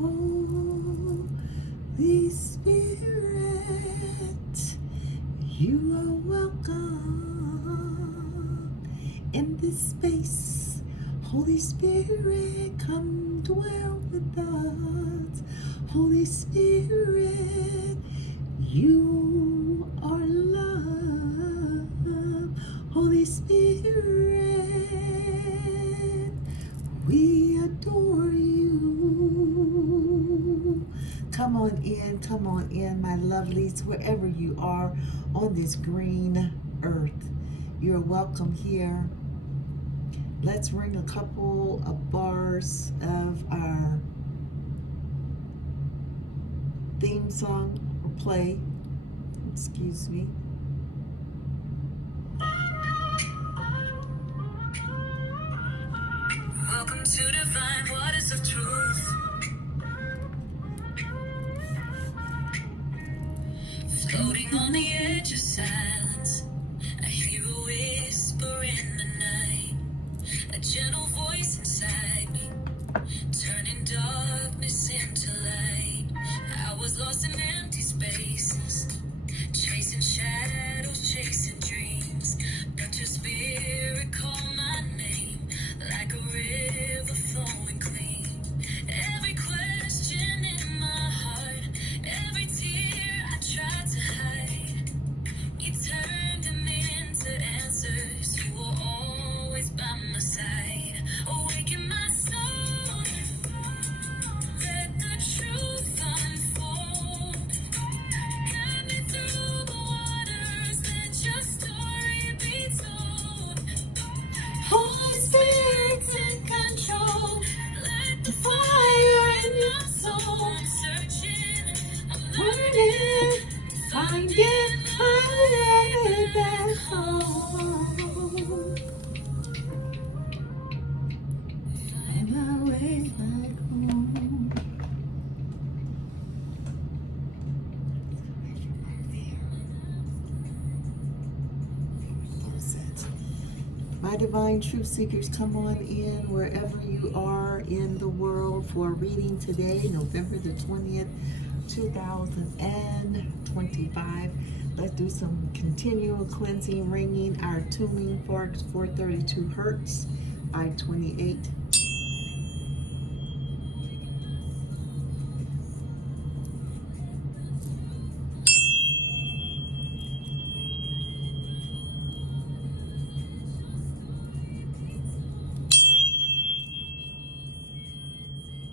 Holy Spirit, you are welcome in this space. Holy Spirit, come dwell with us. Holy Spirit, you are love. Holy Spirit, we adore you. Come on in, my lovelies, wherever you are on this green earth. You're welcome here. Let's ring a couple of bars of our theme song or play. Excuse me. Welcome to divine waters of truth. Floating on the edge of silence, I hear a whisper in the night, a gentle voice inside me, turning darkness into light. I was lost in empty spaces, chasing shadows, chasing dreams, but your spirit called my name like a river flowing clean. Every question in my heart, every tear I tried to hide, you turned them into answers. You were always by my side. Awaken my soul, let the truth unfold. Guide me through the waters, let your story be told. Holy Spirit, take control. Let the fire in your soul. I'm searching, I'm learning, finding my way back home. Find my way back home. My divine truth seekers, come on in wherever you are in the world for a reading today, November the 20th, 2025. Let's do some continual cleansing, ringing our tuning forks, 432 hertz, 528.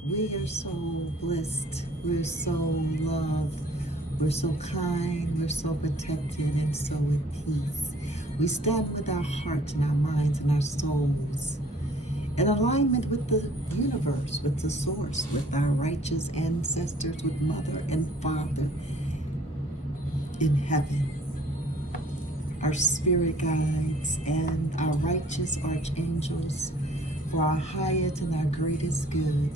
We are so blessed, we're so loved, we're so kind, we're so protected, and so at peace. We stand with our hearts and our minds and our souls in alignment with the universe, with the source, with our righteous ancestors, with Mother and Father in heaven, our spirit guides, and our righteous archangels for our highest and our greatest good.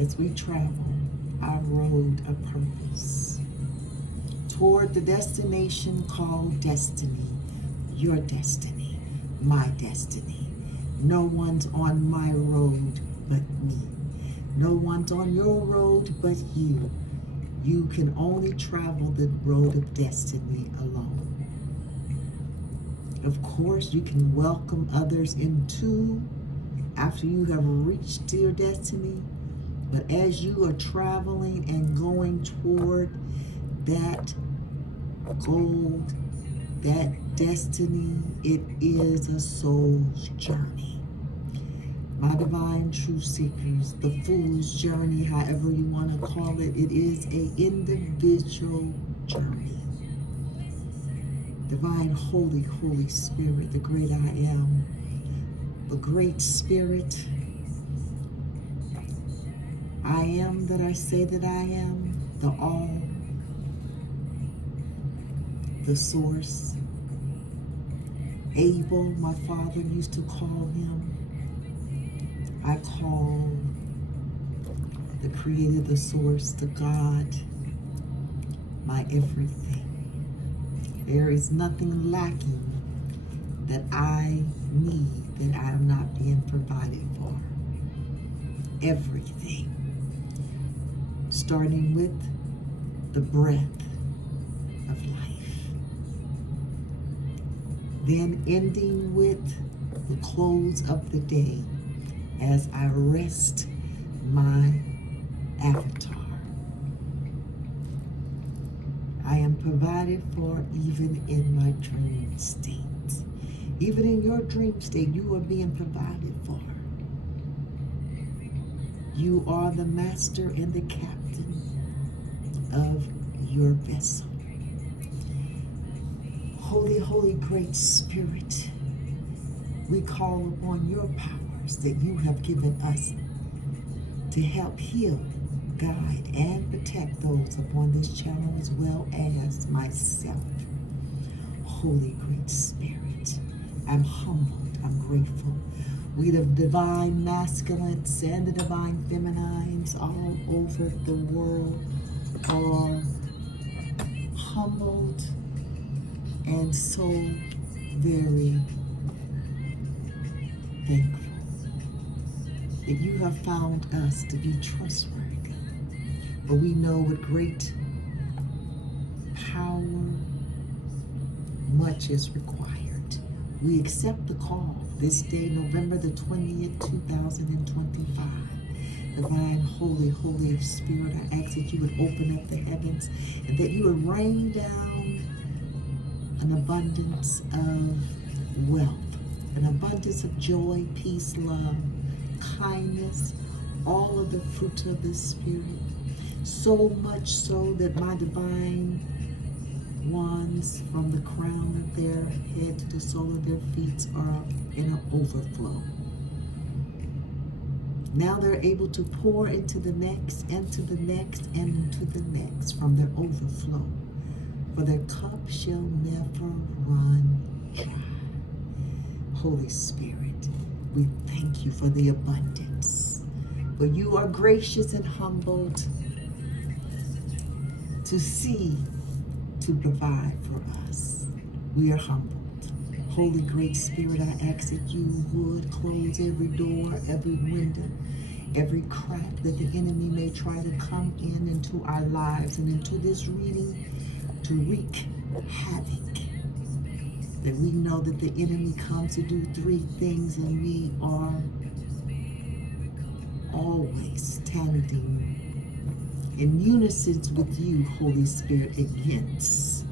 As we travel our road of purpose toward the destination called destiny, your destiny, my destiny. No one's on my road but me. No one's on your road but you. You can only travel the road of destiny alone. Of course, you can welcome others into after you have reached your destiny. But as you are traveling and going toward that goal, that destiny, it is a soul's journey. My divine truth seekers, the fool's journey, however you want to call it, it is an individual journey. Divine, holy, Holy Spirit, the great I am, the great Spirit, I am that I say that I am, the all, the source. Abel, my father used to call him. I call the creator, the source, the God, my everything. There is nothing lacking that I need that I am not being provided for. everything, starting with the breath of life, then ending with the close of the day as I rest my avatar. I am provided for even in my dream state. Even in your dream state, you are being provided for. You are the master and the captain of your vessel. Holy, holy, great Spirit, we call upon your powers that you have given us to help heal, guide, and protect those upon this channel as well as myself. Holy, great Spirit, I'm humbled, I'm grateful. We the divine masculines and the divine feminines all over the world are humbled and so very thankful that you have found us to be trustworthy. But we know with great power, much is required. We accept the call this day, November the 20th, 2025. Divine, holy, holy Spirit, I ask that you would open up the heavens and that you would rain down an abundance of wealth, an abundance of joy, peace, love, kindness, all of the fruit of the Spirit. So much so that my divine ones, from the crown of their head to the sole of their feet, are in an overflow. Now they're able to pour into the next, and to the next, and into the next from their overflow. For their cup shall never run dry. Holy Spirit, we thank you for the abundance. For you are gracious and humbled to see, to provide for us. We are humbled. Holy, great Spirit, I ask that you would close every door, every window, every crack that the enemy may try to come in into our lives and into this reading to wreak havoc. That we know that the enemy comes to do three things, and we are always standing in unison with you, Holy Spirit, against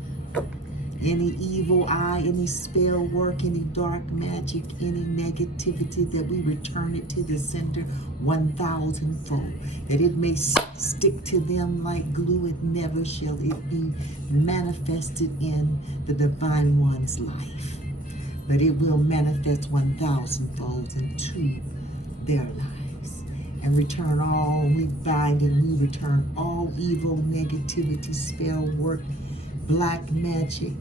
any evil eye, any spell work, any dark magic, any negativity, that we return it to the sender 1,000-fold. That it may stick to them like glue, it never shall it be manifested in the divine one's life. But it will manifest 1,000-fold into their lives. And return all, we bind and we return all evil, negativity, spell work, black magic,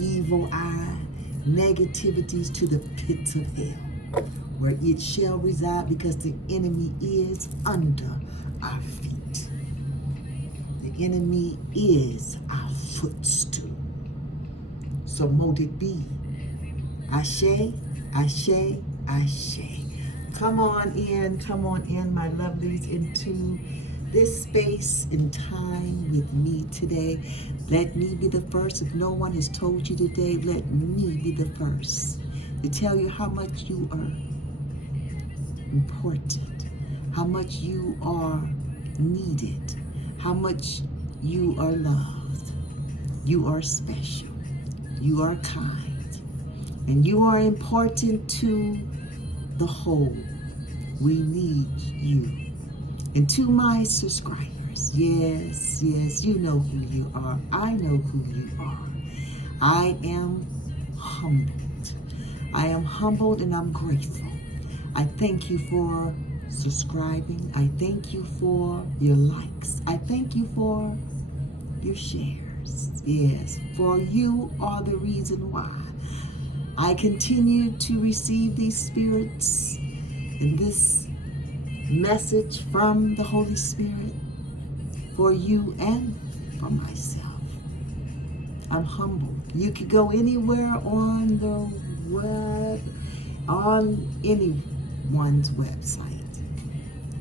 evil eye, negativities to the pits of hell, where it shall reside, because the enemy is under our feet. The enemy is our footstool. So mote it be. Ashe, ashe, ashe. Come on in, my lovelies, into this space and time with me today. Let me be the first. If no one has told you today, let me be the first to tell you how much you are important, how much you are needed, how much you are loved. You are special. You are kind. And you are important to the whole. We need you. And to my subscribers, yes, you know who you are. I know who you are. I am humbled. I am humbled and I'm grateful. I thank you for subscribing. I thank you for your likes. I thank you for your shares. Yes, for you are the reason why I continue to receive these spirits and this message from the Holy Spirit for you and for myself. I'm humbled. You could go anywhere on the web, on anyone's website,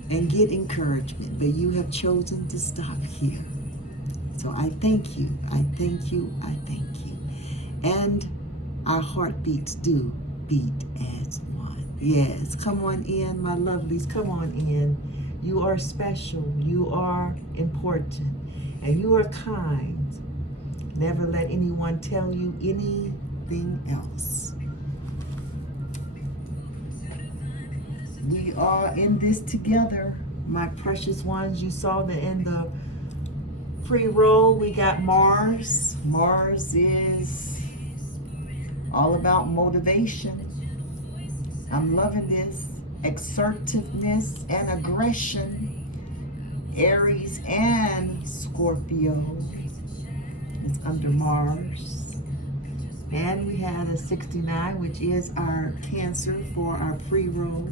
and get encouragement, but you have chosen to stop here. So I thank you, I thank you, I thank you. And our heartbeats do beat as one. Yes, come on in, my lovelies, come on in. You are special, you are important, and you are kind. Never let anyone tell you anything else. We are in this together, my precious ones. You saw that in the pre-roll, we got Mars. Mars is all about motivation. I'm loving this. Assertiveness and aggression. Aries and Scorpio is under Mars. And we had a 69, which is our Cancer for our pre-roll.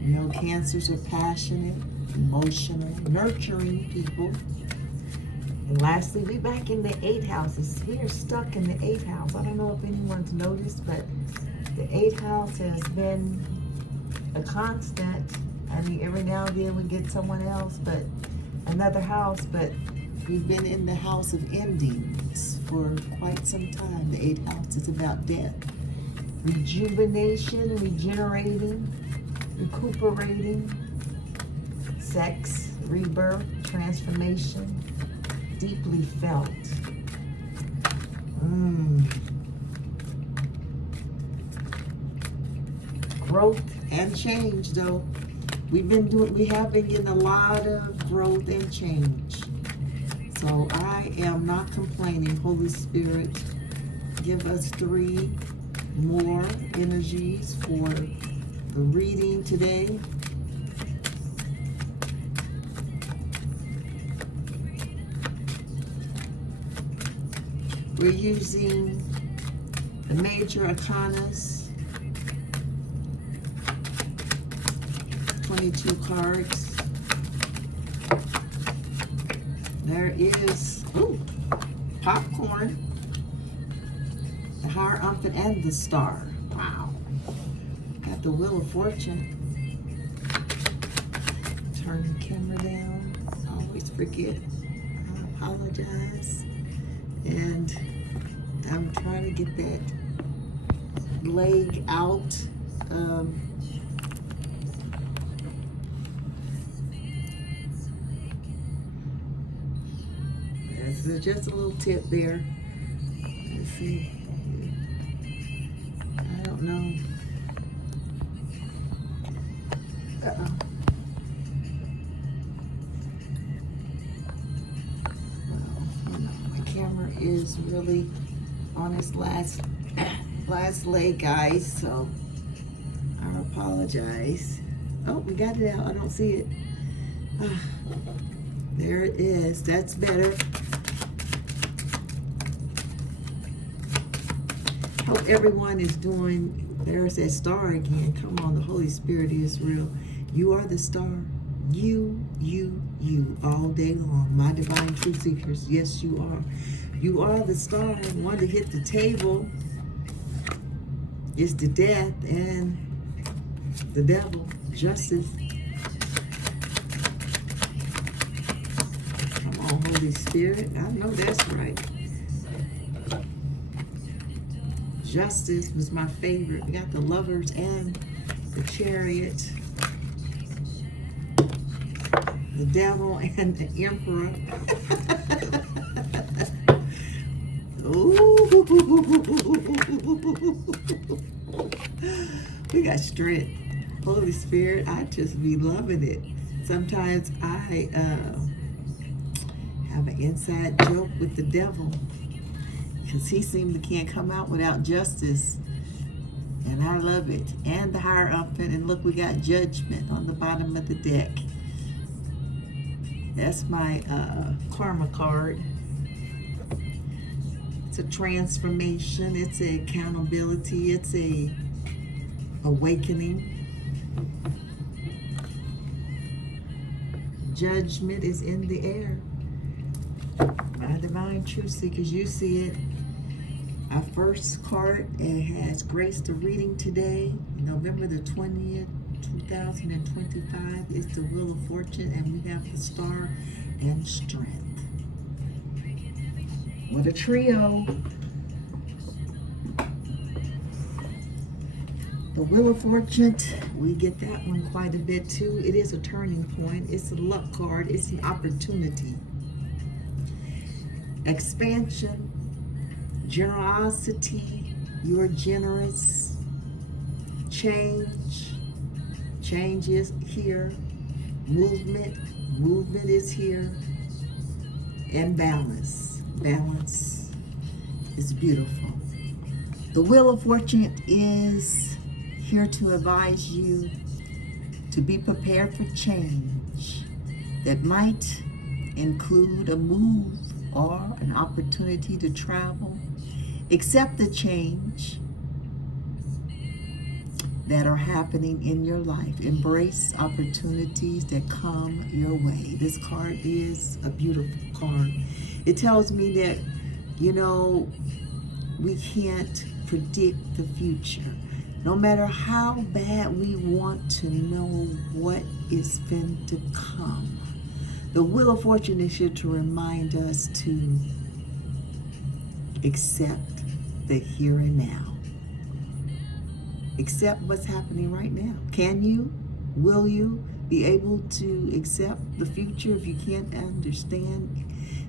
You know, Cancers are passionate, emotional, nurturing people. And lastly, we're back in the 8th houses. We are stuck in the 8th house. I don't know if anyone's noticed, but the 8th house has been a constant. I mean, every now and then we get someone else, but another house, but we've been in the house of endings for quite some time. The 8th house is about death. Rejuvenation, regenerating, recuperating, sex, rebirth, transformation, deeply felt. Growth and change, though. We have been getting a lot of growth and change. So I am not complaining. Holy Spirit, give us 3 more energies for the reading today. We're using the major arcanas, 22 cards. There is, popcorn, the Hierophant, and the Star. Wow. Got the Wheel of Fortune. Turn the camera down. I always forget. I apologize. And I'm trying to get that leg out. So just a little tip there. Let's see. I don't know. Uh-oh. Well, my camera is really on its last leg, guys, so I apologize. Oh, we got it out. I don't see it. There it is. That's better. Hope everyone is doing, there's that star again. Come on, the Holy Spirit is real. You are the star. You, all day long. My divine truth seekers, yes, you are. You are the star. One to hit the table is the death and the devil, justice. Come on, Holy Spirit. I know that's right. Justice was my favorite. We got the Lovers and the Chariot, the Devil and the Emperor. Ooh, we got strength. Holy Spirit, I just be loving it. Sometimes I have an inside joke with the devil, because he seems to can't come out without justice. And I love it. And the Hierophant. And look, we got Judgment on the bottom of the deck. That's my karma card. It's a transformation. It's a accountability. It's a awakening. Judgment is in the air. My divine truth seekers, you see it. Our first card, it has graced the reading today, November the 20th, 2025 is the Wheel of Fortune, and we have the Star and Strength. What a trio. The Wheel of Fortune, we get that one quite a bit too. It is a turning point. It's a luck card. It's an opportunity. Expansion, generosity, you're generous. Change is here. Movement is here. And balance is beautiful. The Wheel of Fortune is here to advise you to be prepared for change that might include a move or an opportunity to travel. Accept the change that are happening in your life. Embrace opportunities that come your way. This card is a beautiful card. It tells me that, we can't predict the future. No matter how bad we want to know what is going to come, the Wheel of Fortune is here to remind us to accept the here and now. Accept what's happening right now. Can you? Will you be able to accept the future if you can't understand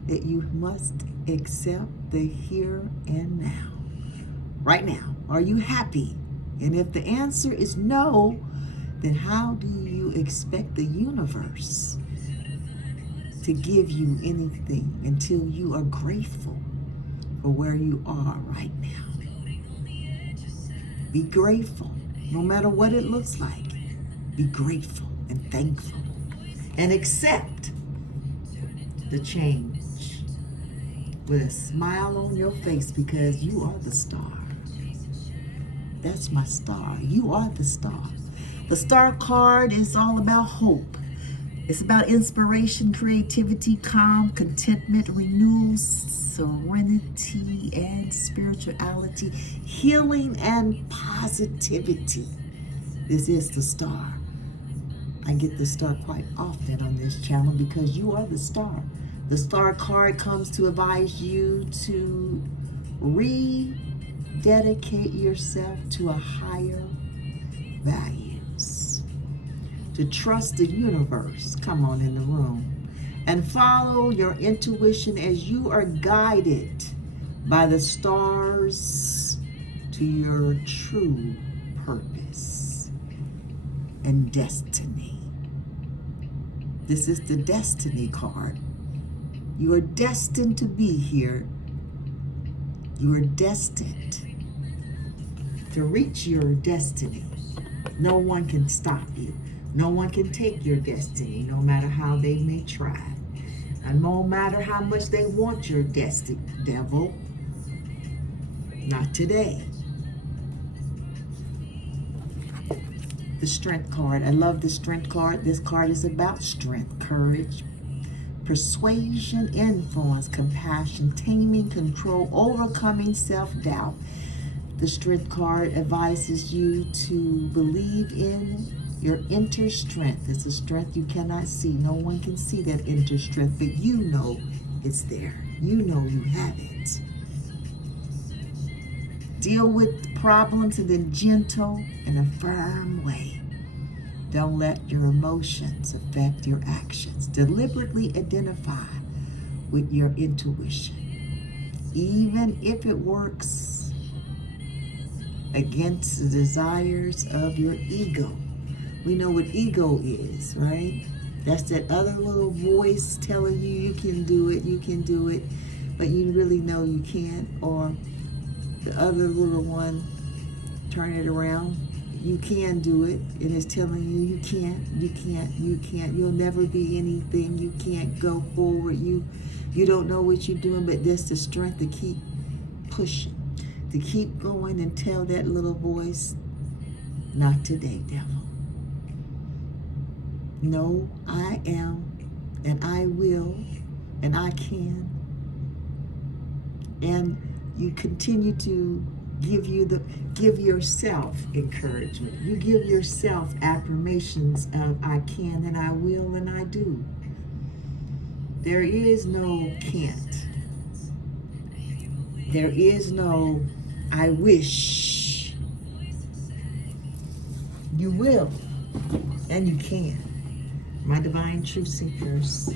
that you must accept the here and now? Right now. Are you happy? And if the answer is no, then how do you expect the universe to give you anything until you are grateful for where you are right now? Be grateful, no matter what it looks like. Be grateful and thankful and accept the change with a smile on your face, because you are the star. That's my star. You are the star. The star card is all about hope. It's about inspiration, creativity, calm, contentment, renewal, serenity, and spirituality, healing, and positivity. This is the star. I get the star quite often on this channel because you are the star. The star card comes to advise you to rededicate yourself to a higher values, to trust the universe, come on in the room, and follow your intuition as you are guided by the stars to your true purpose and destiny. This is the destiny card. You are destined to be here. You are destined to reach your destiny. No one can stop you. No one can take your destiny, no matter how they may try. And no matter how much they want your destiny, devil. Not today. The Strength card. I love the Strength card. This card is about strength, courage, persuasion, influence, compassion, taming, control, overcoming self-doubt. The Strength card advises you to believe in your inner strength. It's a strength you cannot see. No one can see that inner strength, but you know it's there. You know you have it. Deal with problems in a gentle and a firm way. Don't let your emotions affect your actions. Deliberately identify with your intuition, even if it works against the desires of your ego. We know what ego is, right? That's that other little voice telling you you can do it, but you really know you can't. Or the other little one, turn it around. You can do it, and it's telling you you can't. You'll never be anything. You can't go forward. You don't know what you're doing, but there's the strength to keep pushing, to keep going and tell that little voice, not today, devil. No, I am, and I will, and I can. And you continue to give yourself encouragement. You give yourself affirmations of I can and I will and I do. There is no can't. There is no I wish. You will and you can. My divine truth seekers,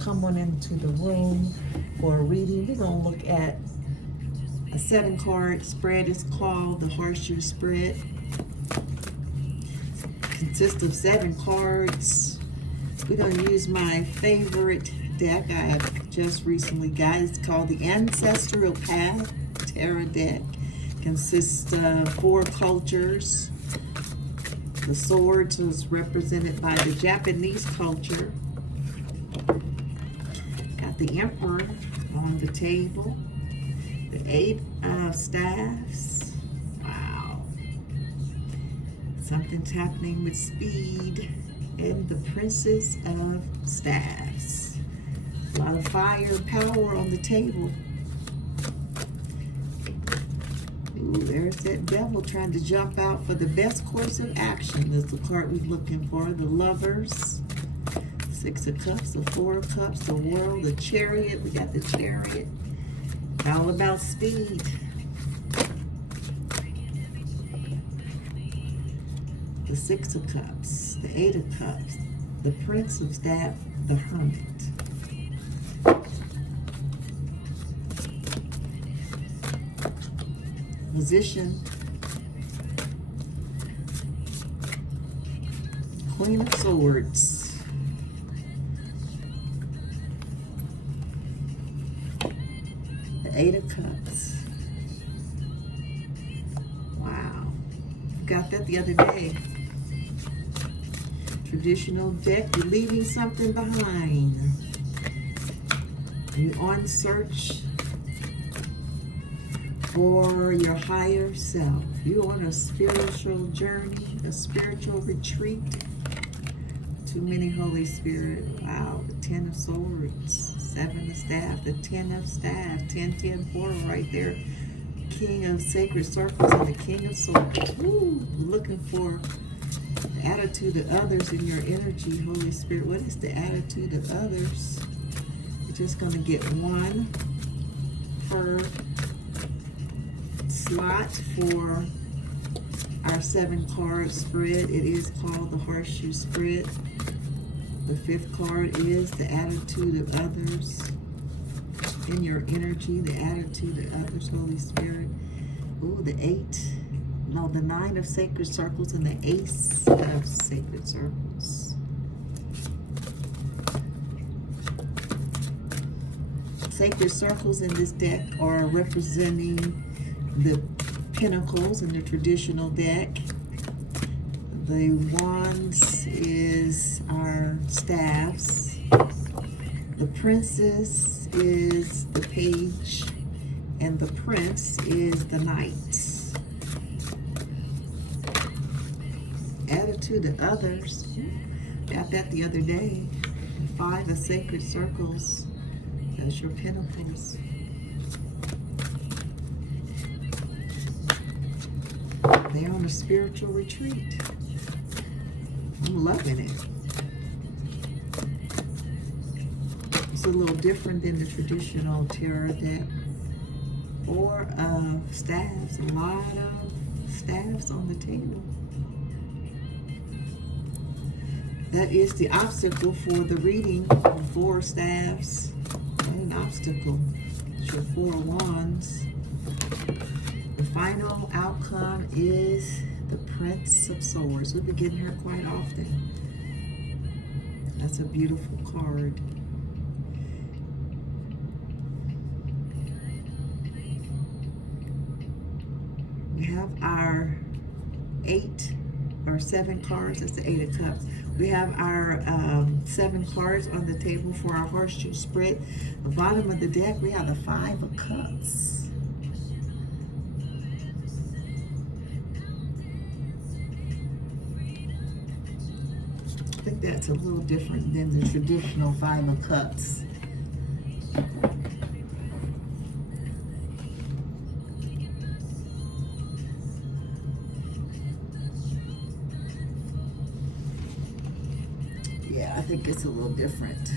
come on into the room for a reading. We're going to look at a 7-card spread. It's called the Horseshoe Spread. Consists of 7 cards. We're going to use my favorite deck I have just recently got. It's called the Ancestral Path Tarot deck. Consists of 4 cultures. The swords was represented by the Japanese culture. Got the Emperor on the table. The 8 of Staffs. Wow. Something's happening with speed. And the Princess of Staffs. A lot of fire and power on the table. Ooh, there's that devil trying to jump out for the best course of action. That's the card we're looking for. The Lovers. 6 of Cups, the 4 of Cups, the World, the Chariot. We got the Chariot. All about speed. The 6 of Cups, the 8 of Cups, the Prince of Staff, the Hermit. Position. Queen of Swords. The 8 of Cups. Wow. Got that the other day. Traditional deck, you're leaving something behind. You're on search for your higher self. You're on a spiritual journey, a spiritual retreat. Too many Holy Spirit. Wow, the 10 of Swords, 7 of Staff, the 10 of Staff, 10, 10 portal right there. King of Sacred Circles and the King of Swords. Woo, looking for the attitude of others in your energy, Holy Spirit. What is the attitude of others? We're just going to get 1 per slot for our 7-card spread. It is called the Horseshoe Spread. The 5th card is the attitude of others in your energy, the attitude of others, Holy Spirit. Ooh, the 9 of Sacred Circles and the Ace of Sacred Circles. Sacred Circles in this deck are representing the Pentacles in the traditional deck. The Wands is our Staffs. The Princess is the Page. And the Prince is the Knight. Attitude of others. Got that the other day. 5 of Sacred Circles. That's your Pentacles. They're on a spiritual retreat. I'm loving it. It's a little different than the traditional tarot deck. 4 of Staffs. A lot of staffs on the table. That is the obstacle for the reading. 4 staffs. An obstacle. It's your 4 wands. The final outcome is the Prince of Swords. We've been getting her quite often. That's a beautiful card. We have our 8 or 7 cards. That's the 8 of Cups. We have our 7 cards on the table for our Horseshoe Spread. The bottom of the deck, we have the 5 of Cups. I think that's a little different than the traditional 5 of Cups. think it's a little different.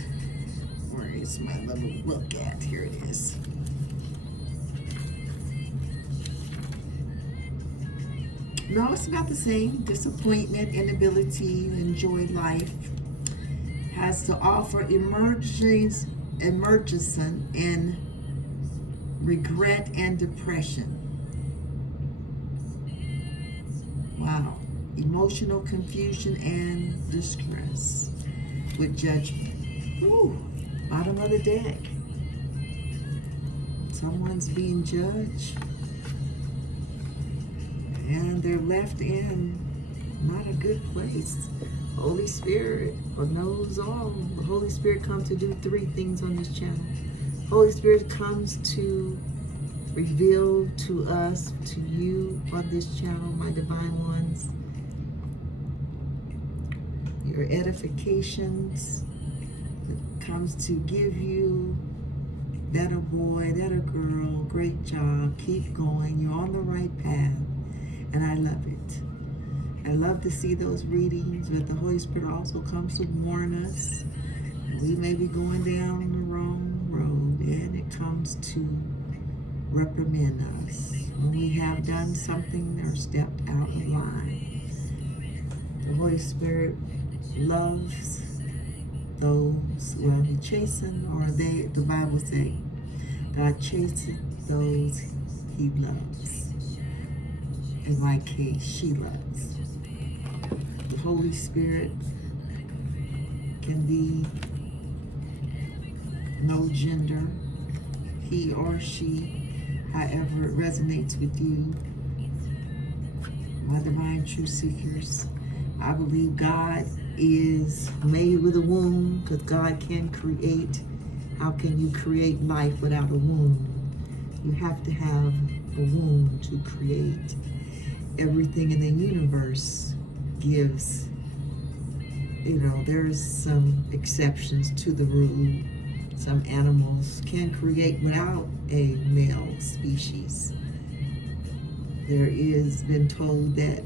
Where is my little book at? Here it is. No, it's about the same. Disappointment, inability to enjoy life has to offer emergence in regret and depression. Wow. Emotional confusion and distress with judgment. Woo. Bottom of the deck. Someone's being judged. And they're left in not a good place. Holy Spirit knows all. The Holy Spirit comes to do 3 things on this channel. Holy Spirit comes to reveal to us, to you on this channel, my divine ones, your edifications. It comes to give you that a boy, that a girl, great job, keep going, you're on the right path. And I love it. I love to see those readings, but the Holy Spirit also comes to warn us. We may be going down the wrong road, and it comes to reprimand us when we have done something or stepped out of line. The Holy Spirit loves those, well, he chasten, or the Bible say, God chastens those he loves. In my case, she loves. The Holy Spirit can be no gender, he or she, however it resonates with you. My divine truth seekers, I believe God is made with a womb, because God can create. How can you create life without a womb? You have to have a womb to create. Everything in the universe gives, there's some exceptions to the rule. Some animals can create without a male species. There is been told that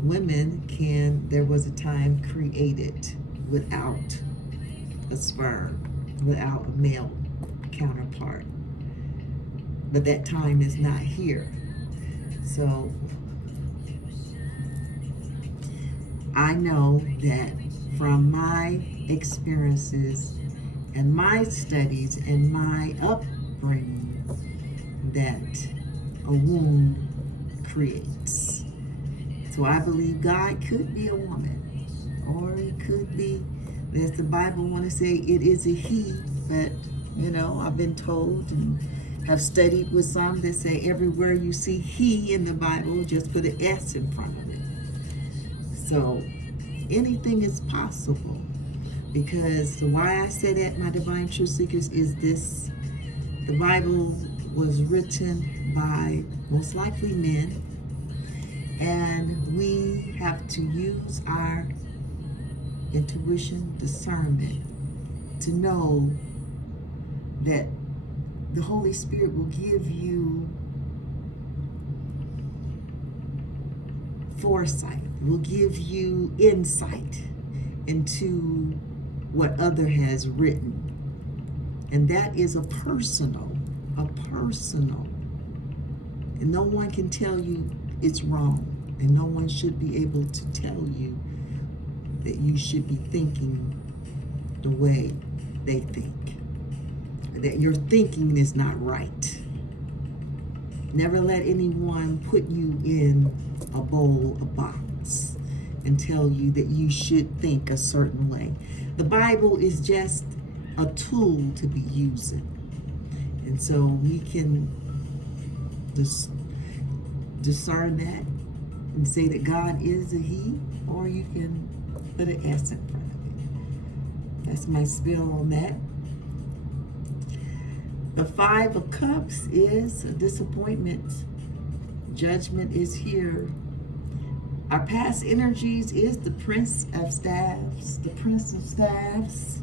women there was a time, created without a sperm, without a male counterpart. But that time is not here. So I know that from my experiences and my studies and my upbringing, that a womb creates. So I believe God could be a woman, or it could be, as the Bible want to say, it is a he, but I've been told and have studied with some that say everywhere you see he in the Bible, just put an S in front of it. So anything is possible, because why I say that, my divine truth seekers, is this: the Bible was written by most likely men, and we have to use our intuition, discernment, to know that the Holy Spirit will give you foresight, will give you insight into what other has written. And that is a personal. And no one can tell you it's wrong. And no one should be able to tell you that you should be thinking the way they think. That your thinking is not right. Never let anyone put you in a bowl, a box, and tell you that you should think a certain way. The Bible is just a tool to be using. And so we can just discern that and say that God is a he, or you can put an S in front of it. That's my spiel on that. The 5 of Cups is a disappointment. Judgment is here. Our past energies is the Prince of Staffs. The Prince of Staffs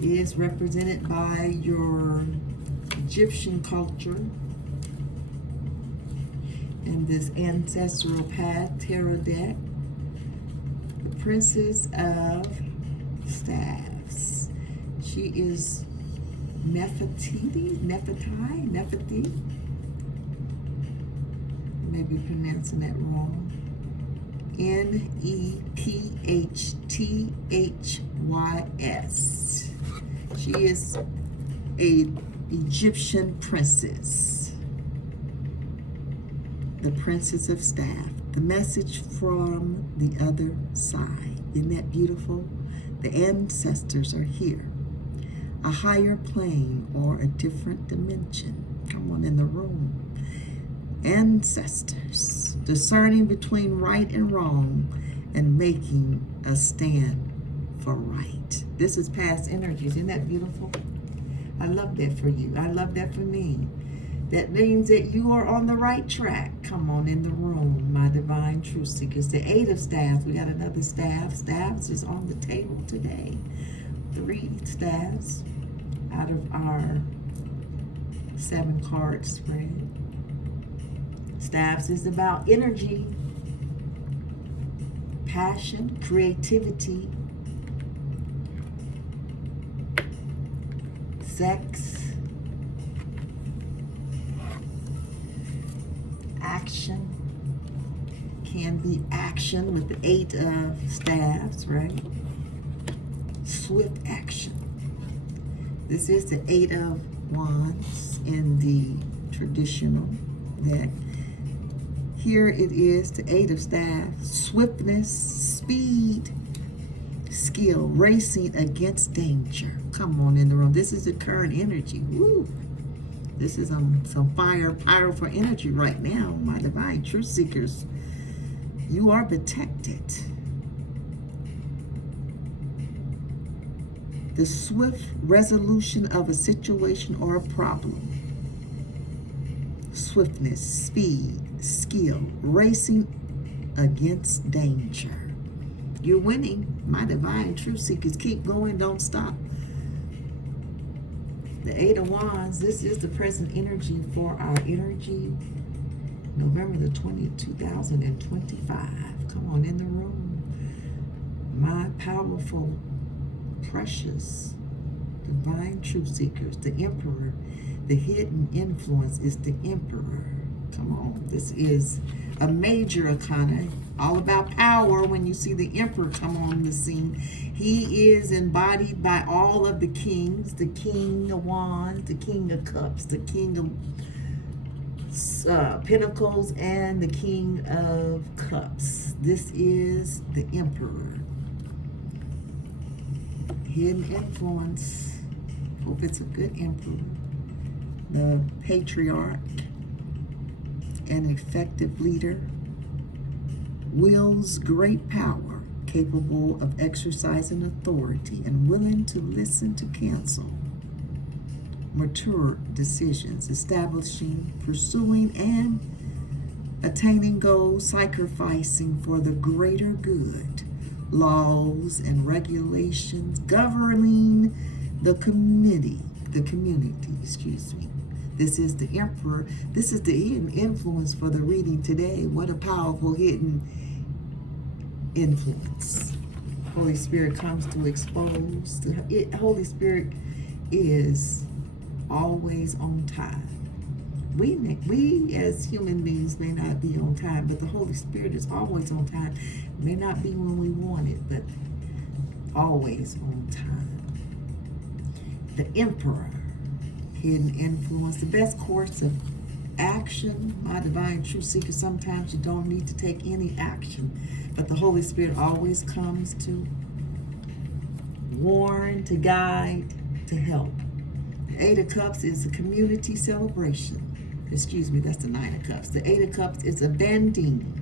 is represented by your Egyptian culture and this ancestral path tarot deck. The Princess of Staffs. She is Nefertiti. Maybe pronouncing that wrong. Nephthys. She is a Egyptian princess. The Princess of Staff. The message from the other side. Isn't that beautiful? The ancestors are here. A higher plane or a different dimension. Come on in the room. Ancestors. Discerning between right and wrong and making a stand for right. This is past energies. Isn't that beautiful? I love that for you. I love that for me. That means that you are on the right track. Come on in the room, my divine truth seekers. The 8 of Staffs. We got another staff. Staffs is on the table today. 3 staffs out of our 7 card spread. Staffs is about energy, passion, creativity, sex, action. Can be action with the 8 of Staffs, right? Swift action. This is the 8 of Wands in the traditional deck. Here it is, the 8 of Staffs, swiftness, speed, skill, racing against danger. Come on in the room. This is the current energy. Woo! This is some fire, powerful energy right now, my divine truth seekers. You are protected. The swift resolution of a situation or a problem. Swiftness, speed, skill, racing against danger. You're winning. My divine truth seekers, keep going, don't stop. The 8 of Wands, this is the present energy for our energy. November the 20th, 2025. Come on in the room. My powerful, precious, divine truth seekers, the Emperor. The hidden influence is the Emperor. Come on, this is a major arcana, all about power. When you see the Emperor come on the scene, he is embodied by all of the kings, the King of Wands, the King of Cups, the King of Pentacles, and the King of Cups. This is the Emperor. Hidden influence. Hope it's a good Emperor. The Patriarch, an effective leader, wields great power, capable of exercising authority and willing to listen to counsel. Mature decisions, establishing, pursuing, and attaining goals, sacrificing for the greater good. Laws and regulations governing the community. This is the Emperor. This is the hidden influence for the reading today. What a powerful hidden influence. Holy Spirit comes to expose. Holy Spirit is always on time. We as human beings may not be on time, but the Holy Spirit is always on time. It may not be when we want it, but always on time. The Emperor. Hidden influence, the best course of action. My divine truth seeker, sometimes you don't need to take any action, but the Holy Spirit always comes to warn, to guide, to help. The 8 of Cups is a community celebration. Excuse me, that's the 9 of Cups. The 8 of Cups is abandoning.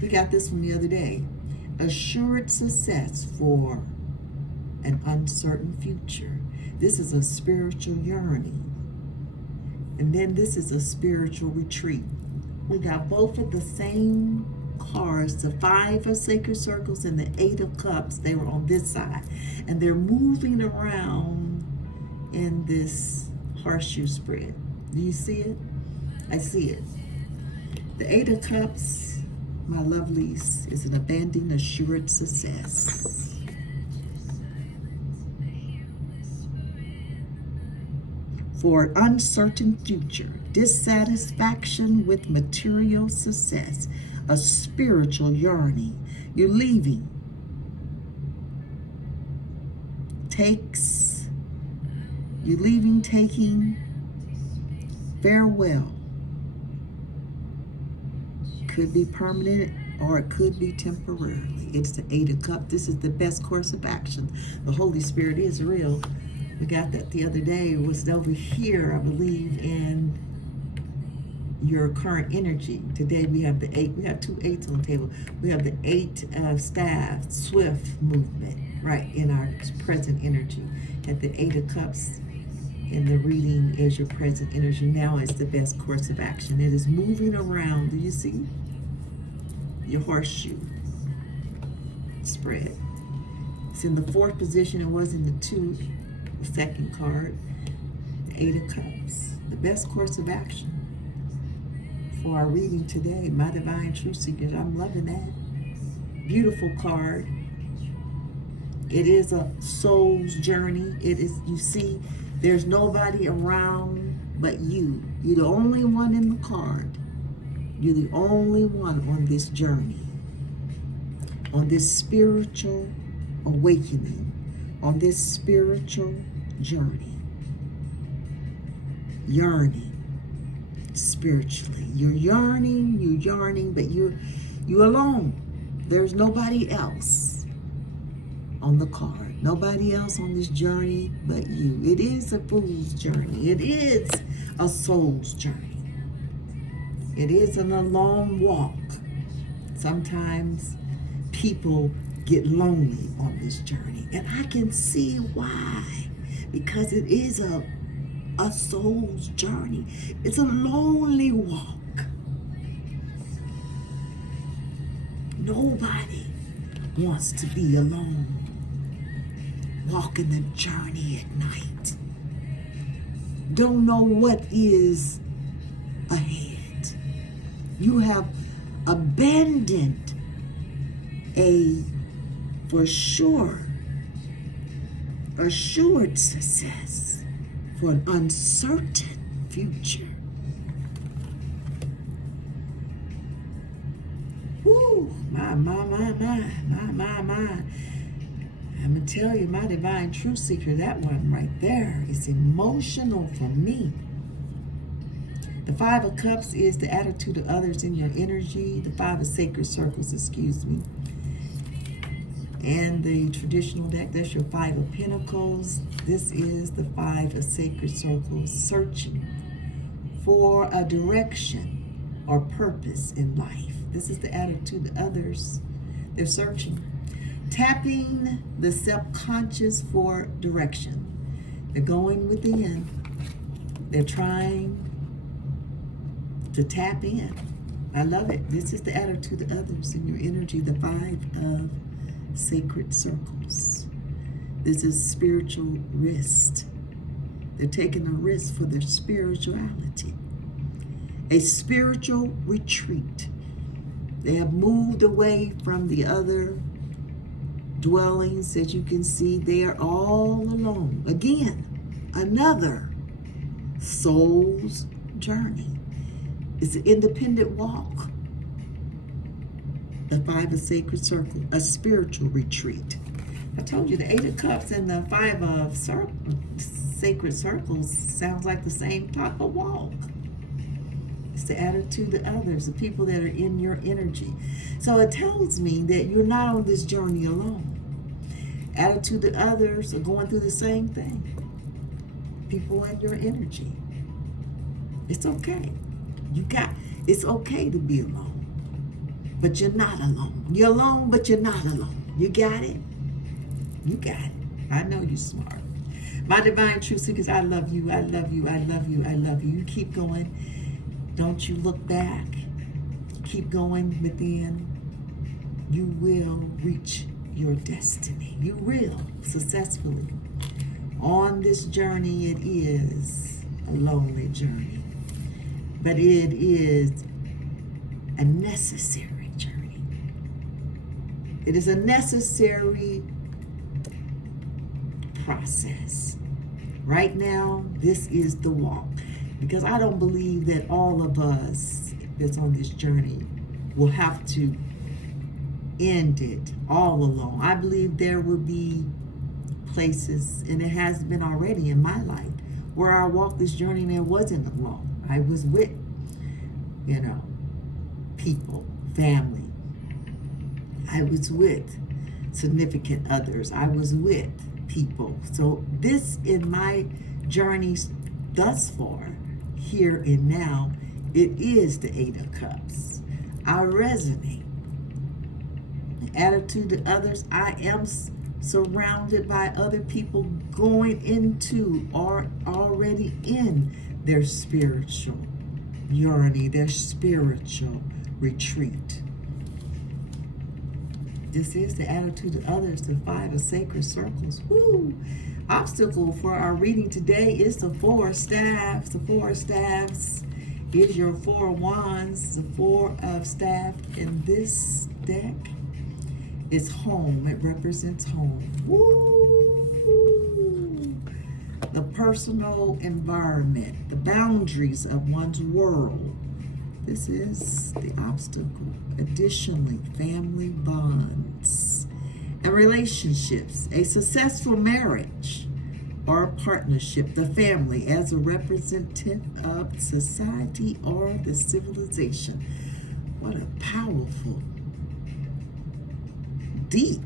We got this from the other day. Assured success for an uncertain future. This is a spiritual yearning. And then this is a spiritual retreat. We got both of the same cards, the 5 of Sacred Circles and the 8 of Cups. They were on this side. And they're moving around in this horseshoe spread. Do you see it? I see it. The 8 of Cups, my lovelies, is an abandoning assured success. for an uncertain future, dissatisfaction with material success, a spiritual yearning. You're leaving. You're leaving, taking farewell. Could be permanent or it could be temporarily. It's the Eight of Cups. This is the best course of action. The Holy Spirit is real. We got that the other day. It was over here, I believe, in your current energy. Today we have the 8. We have 2 8s on the table. We have the 8 of staffs, swift movement, right, in our present energy. At the 8 of Cups in the reading is your present energy. Now it's the best course of action. It is moving around. Do you see? Your horseshoe spread. It's in the 4th position. It was in the 2, the second card. The 8 of Cups. The best course of action for our reading today. My Divine Truth Seekers. I'm loving that. Beautiful card. It is a soul's journey. It is, you see, there's nobody around but you. You're the only one in the card. You're the only one on this journey, on this spiritual awakening, on this spiritual journey. Yearning spiritually. You're yearning, but you're alone. There's nobody else on the card. Nobody else on this journey but you. It is a fool's journey. It is a soul's journey. It isn't a long walk. Sometimes people get lonely on this journey, and I can see why. Because it is a soul's journey. It's a lonely walk. Nobody wants to be alone, walking the journey at night. Don't know what is ahead. You have abandoned a, for sure, assured success for an uncertain future. Woo, my. I'm going to tell you, my Divine Truth Seeker, that one right there is emotional for me. The 5 of Cups is the attitude of others in your energy. The 5 of Sacred Circles, excuse me. And the traditional deck, that's your 5 of Pentacles. This is the 5 of Sacred Circles, searching for a direction or purpose in life. This is the attitude of others. They're searching. Tapping the subconscious for direction. They're going within. They're trying to tap in. I love it. This is the attitude of others in your energy, the 5 of Sacred Circles. This is spiritual risk. They're taking a risk for their spirituality. A spiritual retreat. They have moved away from the other dwellings. As you can see, they are all alone. Again, another soul's journey. It's an independent walk. The 5 of Sacred Circle, a spiritual retreat. I told you the 8 of Cups and the 5 of Sacred Circles sounds like the same type of walk. It's the attitude of others, the people that are in your energy. So it tells me that you're not on this journey alone. Attitude of others are going through the same thing. People in your energy. It's okay. It's okay to be alone, but you're not alone. You're alone, but you're not alone. You got it? You got it. I know you're smart. My Divine Truth Seekers, I love you. I love you. I love you. I love you. You keep going. Don't you look back. Keep going within. You will reach your destiny. You will successfully. On this journey, it is a lonely journey. But it is a necessary journey. It is a necessary process Right now, this is the walk. Because I don't believe that all of us that's on this journey will have to end it all alone. I believe there will be places, and it has been already in my life, where I walked this journey and it wasn't alone. I was with, people, family. I was with significant others. I was with people. So this in my journey thus far, here and now, it is the Eight of Cups. I resonate. The attitude to others, I am surrounded by other people going into or already in their spiritual journey, their spiritual retreat. This is the attitude of others, the Five of Sacred Circles. Woo! Obstacle for our reading today is the Four of Staffs. The Four of Staffs is your Four of Wands. The Four of Staffs in this deck is home. It represents home. Woo! The personal environment, the boundaries of one's world. This is the obstacle. Additionally, family bonds and relationships, a successful marriage or partnership, the family as a representative of society or the civilization. What a powerful, deep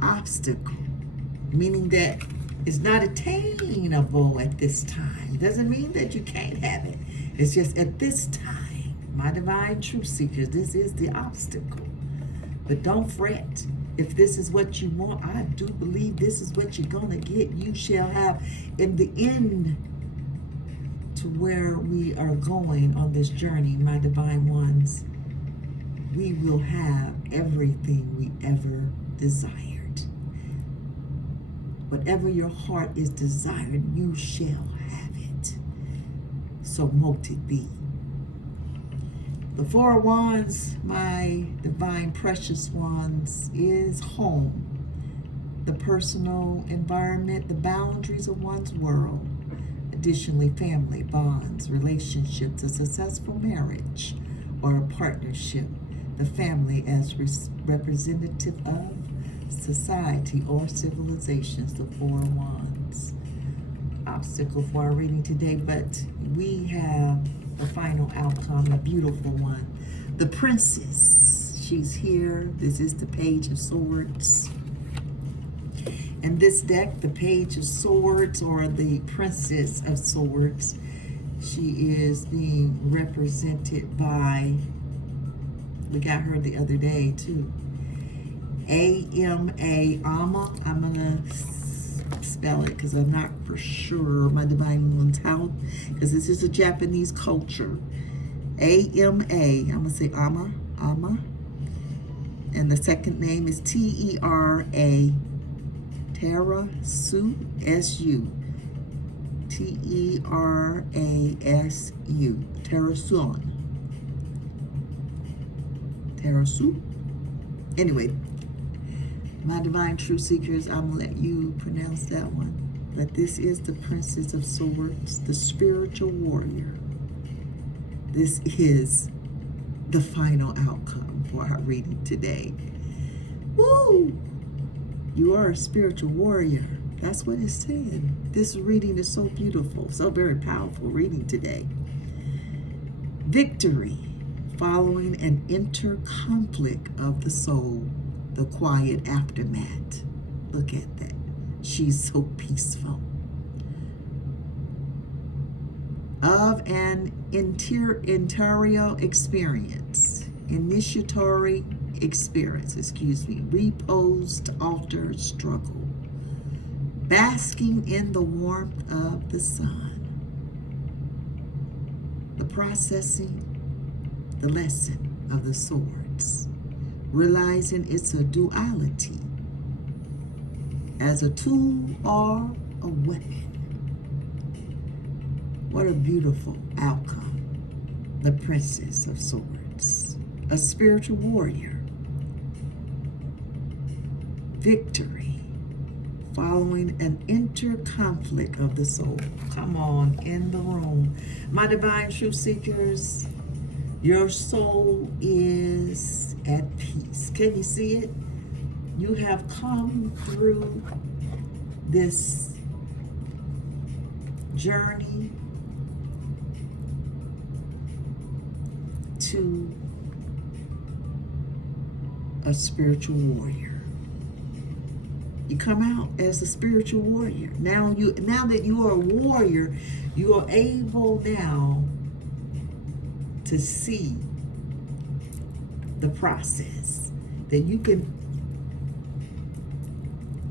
obstacle, meaning that it's not attainable at this time. Doesn't mean that you can't have it. It's just at this time, my divine truth seekers, this is the obstacle. But don't fret. If this is what you want, I do believe this is what you're going to get. You shall have in the end to where we are going on this journey, my divine ones. We will have everything we ever desired. Whatever your heart is desired, you shall have it. So mote it be. The Four of Wands, my divine precious ones, is home. The personal environment, the boundaries of one's world. Additionally, family, bonds, relationships, a successful marriage or a partnership. The family as representative of society or civilizations, the Four of Wands. Obstacle for our reading today, but we have the final outcome, a beautiful one. The Princess, she's here. This is the Page of Swords. In this deck, the Page of Swords, or the Princess of Swords, she is being represented by, we got her the other day too, Ama. I'm gonna spell it because I'm not for sure, my divine ones, how, because this is a Japanese culture. I'm gonna say Ama, and the second name is Tera, Terasu, S-U, Terasu, Terasu. Anyway, my divine truth seekers, I'm gonna let you pronounce that one. But this is the Princess of Swords, the spiritual warrior. This is the final outcome for our reading today. Woo! You are a spiritual warrior. That's what it's saying. This reading is so beautiful, so very powerful reading today. Victory following an inner conflict of the soul. The quiet aftermath. Look at that. She's so peaceful. Of an interior experience. Initiatory experience, reposed altar struggle. Basking in the warmth of the sun. The processing, the lesson of the swords. Realizing it's a duality as a tool or a weapon. What a beautiful outcome. The Princess of Swords, a spiritual warrior. Victory following an inter-conflict of the soul. Come on, in the room. My divine truth seekers, your soul is at peace. Can you see it? You have come through this journey to a spiritual warrior. You come out as a spiritual warrior. Now that you are a warrior, you are able now to see the process, that you can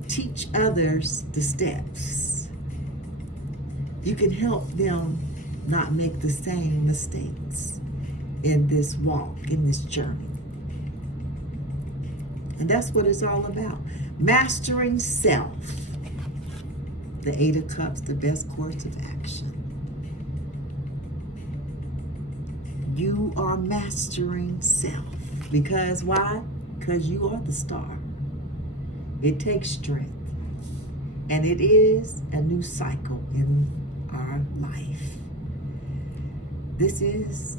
teach others the steps. You can help them not make the same mistakes in this walk, in this journey. And that's what it's all about. Mastering self. The Eight of Cups, the best course of action. You are mastering self. Because why? Because you are the star. It takes strength. And it is a new cycle in our life. This is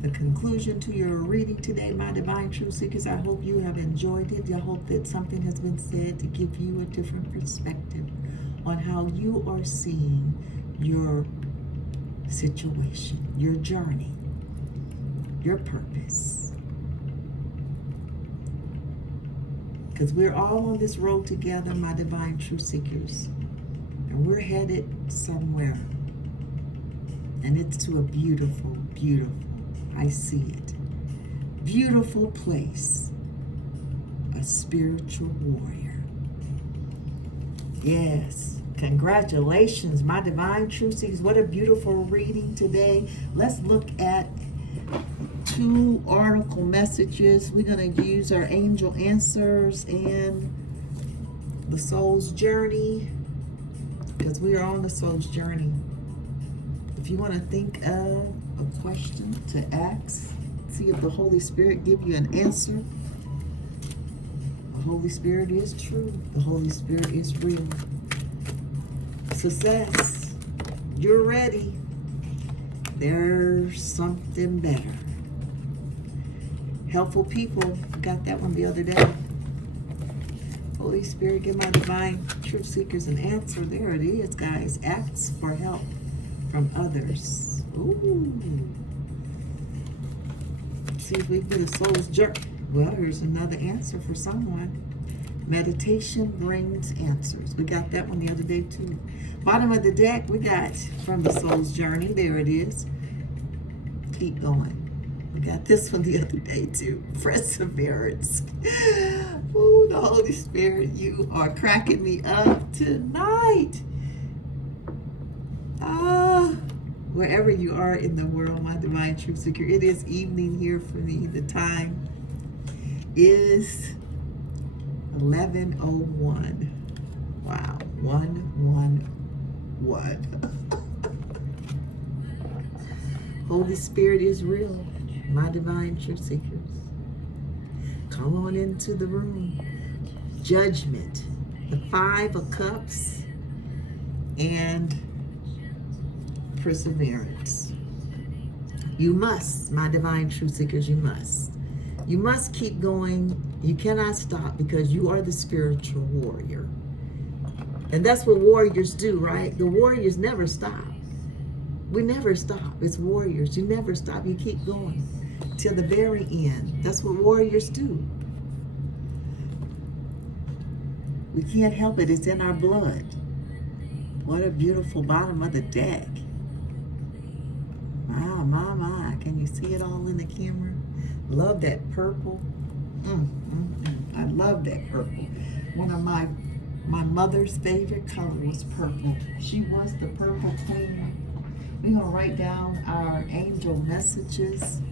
the conclusion to your reading today, my divine truth seekers. I hope you have enjoyed it. I hope that something has been said to give you a different perspective on how you are seeing your situation, your journey, your purpose. Because we're all on this road together, my divine truth seekers. And we're headed somewhere. And it's to a beautiful, beautiful, I see it, beautiful place. A spiritual warrior. Yes. Congratulations, my divine truth seekers. What a beautiful reading today. Let's look at 2 oracle messages. We're going to use our angel answers and the soul's journey, because we are on the soul's journey. If you want to think of a question to ask, see if the Holy Spirit give you an answer. The Holy Spirit is true. The Holy Spirit is real. Success. You're ready. There's something better. Helpful people. Got that one the other day. Holy Spirit, give my divine truth seekers an answer. There it is, guys. Ask for help from others. Ooh. See if we can get a soul's journey. Well, here's another answer for someone. Meditation brings answers. We got that one the other day too. Bottom of the deck, we got from the soul's journey. There it is. Keep going. We got this one the other day too. Perseverance. Ooh, the Holy Spirit, you are cracking me up tonight. Wherever you are in the world, my divine truth seeker, it is evening here for me. The time is 11:01. Wow, 111. Holy Spirit is real, my divine truth seekers. Come on into the room. Judgment, the 5 of Cups, and perseverance. You must, my divine truth seekers, you must. You must keep going. You cannot stop, because you are the spiritual warrior. And that's what warriors do, right? The warriors never stop. We never stop. It's warriors. You never stop. You keep going till the very end. That's what warriors do. We can't help it. It's in our blood. What a beautiful bottom of the deck. My. Can you see it all in the camera? Love that purple. I love that purple. One of my mother's favorite color was purple. She was the purple queen. We're going to write down our angel messages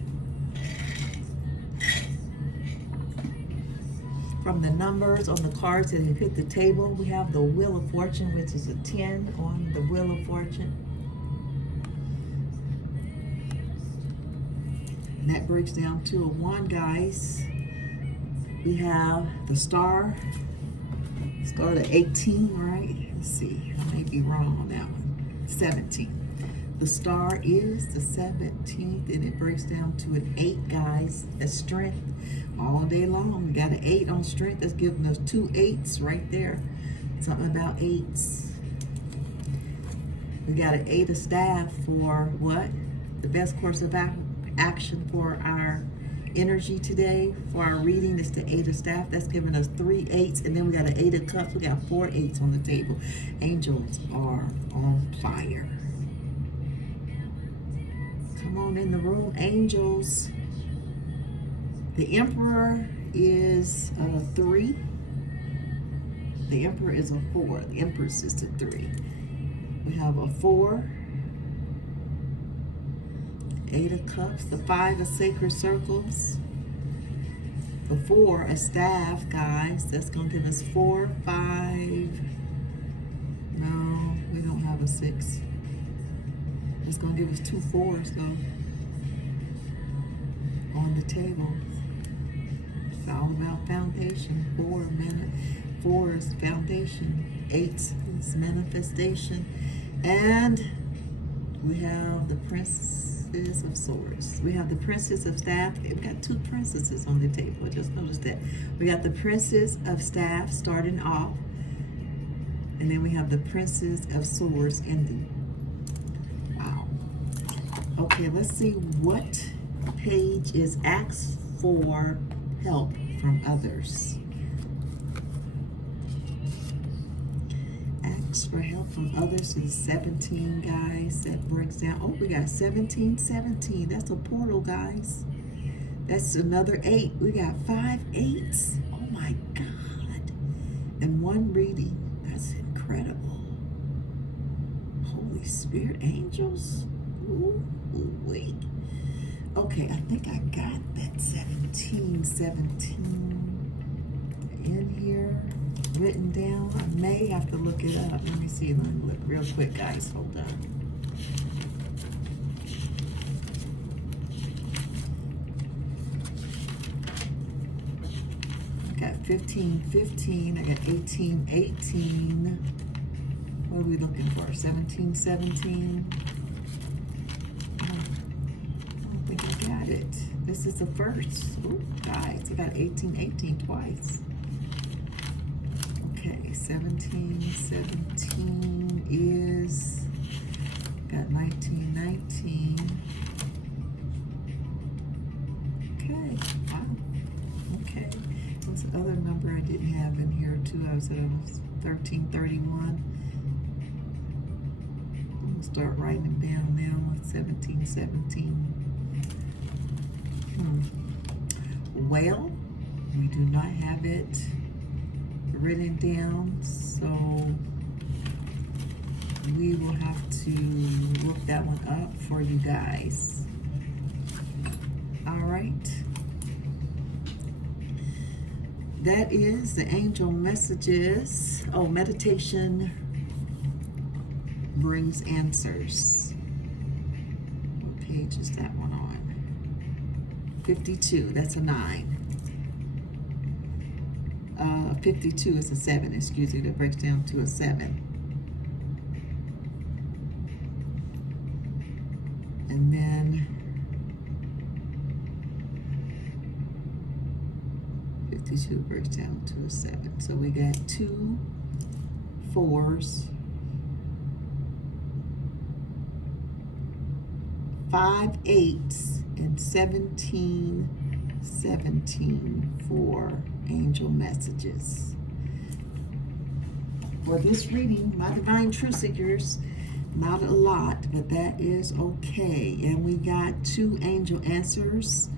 from the numbers on the cards that have hit the table. We have the Wheel of Fortune, which is a 10 on the Wheel of Fortune. And that breaks down to a 1, guys. We have the Star, Start at 18, right? Let's see. I may be wrong on that one. 17. The star is the 17th, and it breaks down to an 8, guys. That's strength all day long. We got an 8 on strength. That's giving us 2 8s right there. Something about 8s. We got an 8 of staff for what? The best course of action for our energy today. For our reading, it's the 8 of staff. That's giving us 3 8s. And then we got an 8 of cups. We got 4 8s on the table. Angels are on fire. Come on in the room, angels. The Emperor is a 3. The Emperor is a 4. The Empress is a 3. We have a 4. 8 of Cups. The 5 of Sacred Circles. The 4 of Staff, guys. That's going to give us 4, 5. No, we don't have a 6. It's going to give us 2 4s, though, on the table. It's all about foundation. 4 is foundation. 8 is manifestation. And we have the Princess of Swords. We have the Princess of Staff. We got 2 princesses on the table. I just noticed that. We got the Princess of Staff starting off. And then we have the Princess of Swords ending. Okay, let's see what page is asked for help from others. Ask for help from others is 17, guys. That breaks down. Oh, we got 17, 17. That's a portal, guys. That's another 8. We got 5 8s. Oh my God. And 1 reading. That's incredible. Holy Spirit, angels. Ooh, wait. Okay, I think I got that 17 in here written down. I may have to look it up. Let me see. Let me look real quick, guys. Hold on. I got 15, 15. I got 18, 18. What are we looking for? 17, 17. It. This is the first. Ooh, guys, I got 18, 18 twice. Okay, 17, 17 is, got 19, 19. Okay, wow. Okay, what's the other number I didn't have in here too? I was at 13, 31. I'm gonna start writing them down now. 17, 17. Well, we do not have it written down, so we will have to look that one up for you guys. All right. That is the angel messages. Oh, meditation brings answers. What page is that one on? 52, that's a 9. 52 is a 7, excuse me, that breaks down to a 7. And then 52 breaks down to a 7. So we got 2 4s, 5 8s, and 17, 17 for angel messages. For this reading, my divine truth seekers, not a lot, but that is okay. And we got 2 angel answers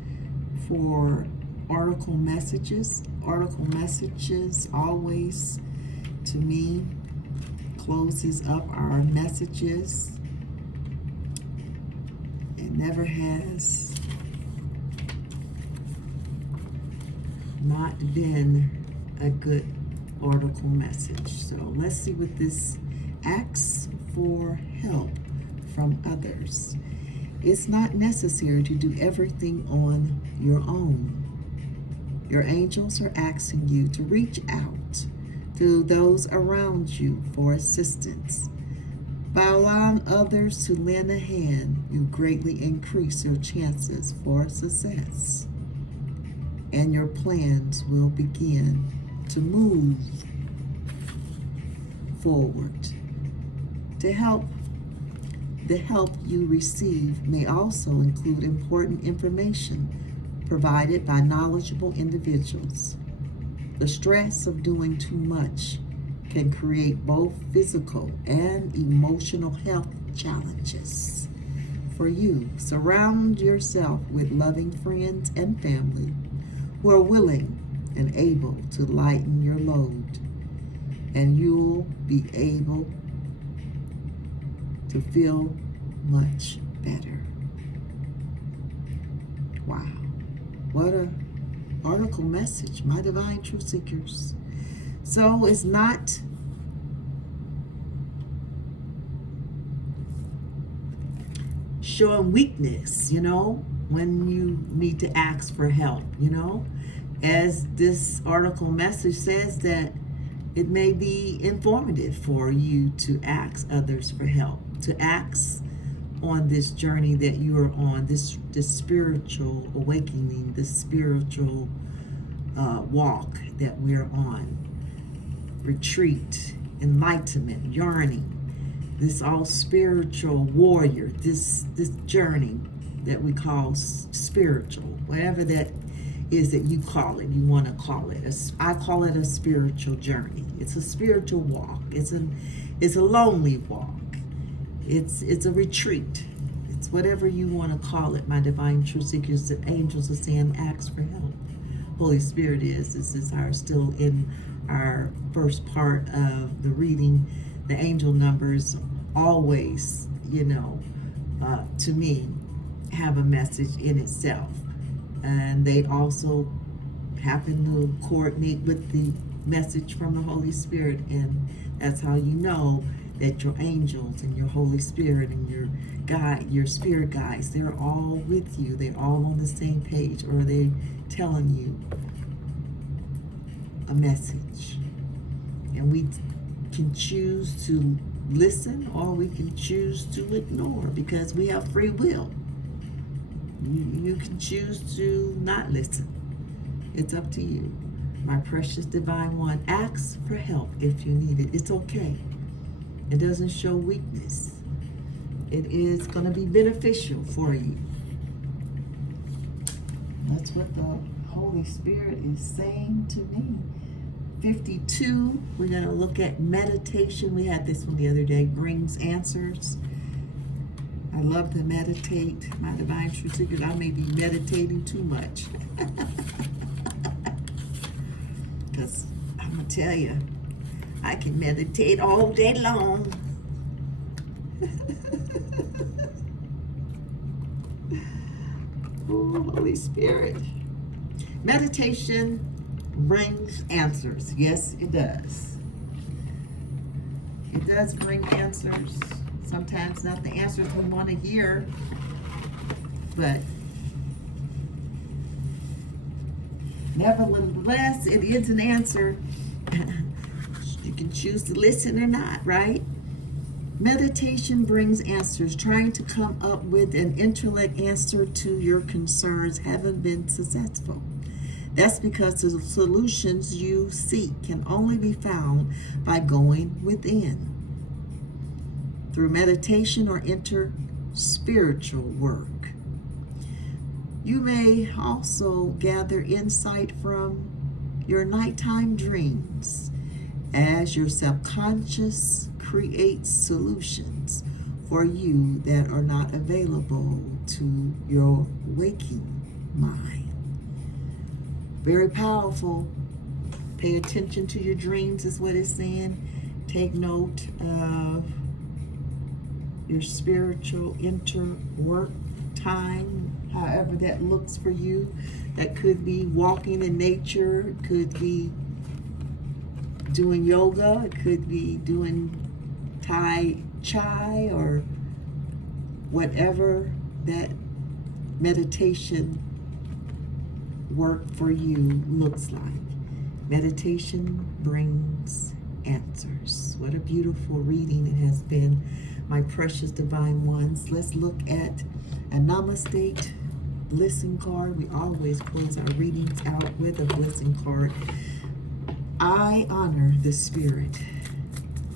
for oracle messages. Oracle messages always, to me, closes up our messages. It never has not been a good oracle message. So let's see what this asks for help from others. It's not necessary to do everything on your own. Your angels are asking you to reach out to those around you for assistance. By allowing others to lend a hand, you greatly increase your chances for success, and your plans will begin to move forward. The help you receive may also include important information provided by knowledgeable individuals. The stress of doing too much can create both physical and emotional health challenges for you. Surround yourself with loving friends and family who are willing and able to lighten your load, and you'll be able to feel much better. Wow. What a article message, my divine truth seekers. So it's not showing weakness, when you need to ask for help, as this article message says, that it may be informative for you to ask others for help, to ask on this journey that you're on, this spiritual awakening, this spiritual walk that we're on. Retreat, enlightenment, yearning, this all spiritual warrior, this journey that we call spiritual, whatever that is that you call it, you want to call it. I call it a spiritual journey. It's a spiritual walk. It's a lonely walk. It's a retreat. It's whatever you want to call it. My divine truth seekers, the angels are saying, ask for help. Holy Spirit this is still in our first part of the reading. The angel numbers always, to me, have a message in itself. And they also happen to coordinate with the message from the Holy Spirit. And that's how you know that your angels and your Holy Spirit and your spirit guides, they're all with you. They're all on the same page, or they're telling you a message. And we can choose to listen, or we can choose to ignore, because we have free will. You can choose to not listen. It's up to you. My precious divine one, ask for help if you need it. It's okay. It doesn't show weakness. It is going to be beneficial for you. That's what the Holy Spirit is saying to me. 52, we're going to look at meditation. We had this one the other day, brings answers. I love to meditate. My divine truth seekers, I may be meditating too much. Because I'm going to tell you, I can meditate all day long. Oh, Holy Spirit. Meditation brings answers. Yes, it does. It does bring answers. Sometimes not the answers we want to hear, but nevertheless, it is an answer. You can choose to listen or not, right? Meditation brings answers. Trying to come up with an intellect answer to your concerns haven't been successful. That's because the solutions you seek can only be found by going within. Through meditation or spiritual work. You may also gather insight from your nighttime dreams as your subconscious creates solutions for you that are not available to your waking mind. Very powerful. Pay attention to your dreams is what it's saying. Take note of your spiritual work time, however that looks for you. That could be walking in nature, it could be doing yoga, it could be doing Tai Chi, or whatever that meditation work for you looks like. Meditation brings answers. What a beautiful reading it has been, my precious divine ones. Let's look at a Namaste blessing card. We always close our readings out with a blessing card. I honor the spirit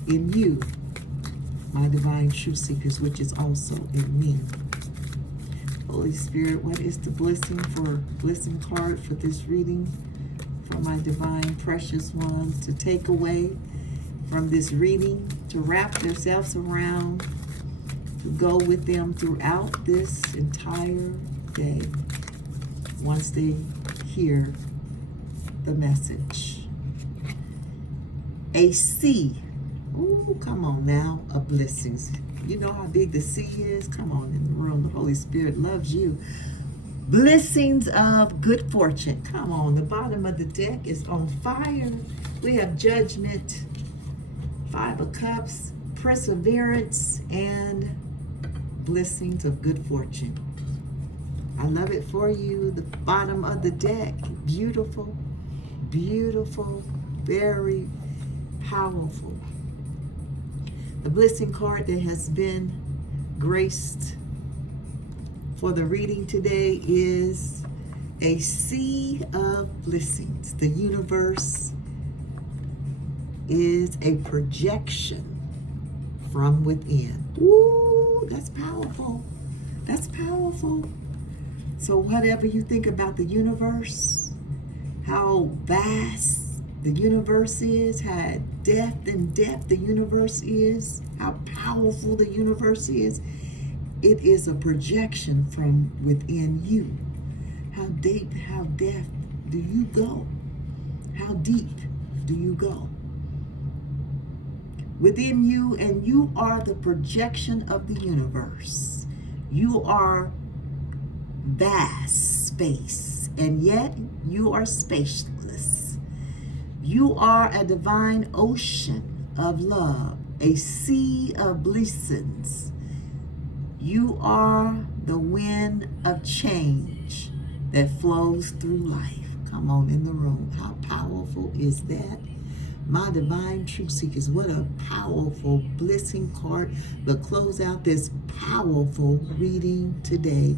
in you, my divine truth seekers, which is also in me. Holy Spirit, what is the blessing card for this reading for my divine precious ones to take away from this reading, to wrap themselves around, to go with them throughout this entire day once they hear the message? A sea. Ooh, come on now, of blessings. You know how big the sea is? Come on in the room. The Holy Spirit loves you. Blessings of good fortune. Come on, the bottom of the deck is on fire. We have judgment, 5 of cups, perseverance, and blessings of good fortune. I love it for you. The bottom of the deck, beautiful, beautiful, very powerful. The blessing card that has been graced for the reading today is a sea of blessings. The universe is a projection from within. Ooh, that's powerful. That's powerful. So whatever you think about the universe, how vast the universe is, how depth the universe is, how powerful the universe is, it is a projection from within you. How deep, how depth do you go? How deep do you go? Within you, and you are the projection of the universe. You are vast space, and yet you are spaceless. You are a divine ocean of love, a sea of blessings. You are the wind of change that flows through life. Come on in the room. How powerful is that? My divine truth seekers, what a powerful blessing card to close out this powerful reading today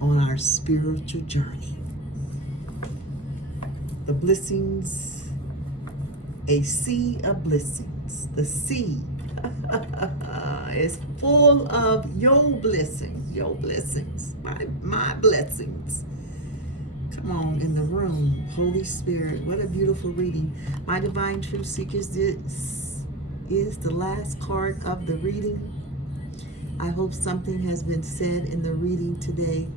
on our spiritual journey. The blessings, a sea of blessings. The sea is full of your blessings, my blessings. Come on in the room, Holy Spirit. What a beautiful reading. My divine truth seekers, this is the last card of the reading. I hope something has been said in the reading today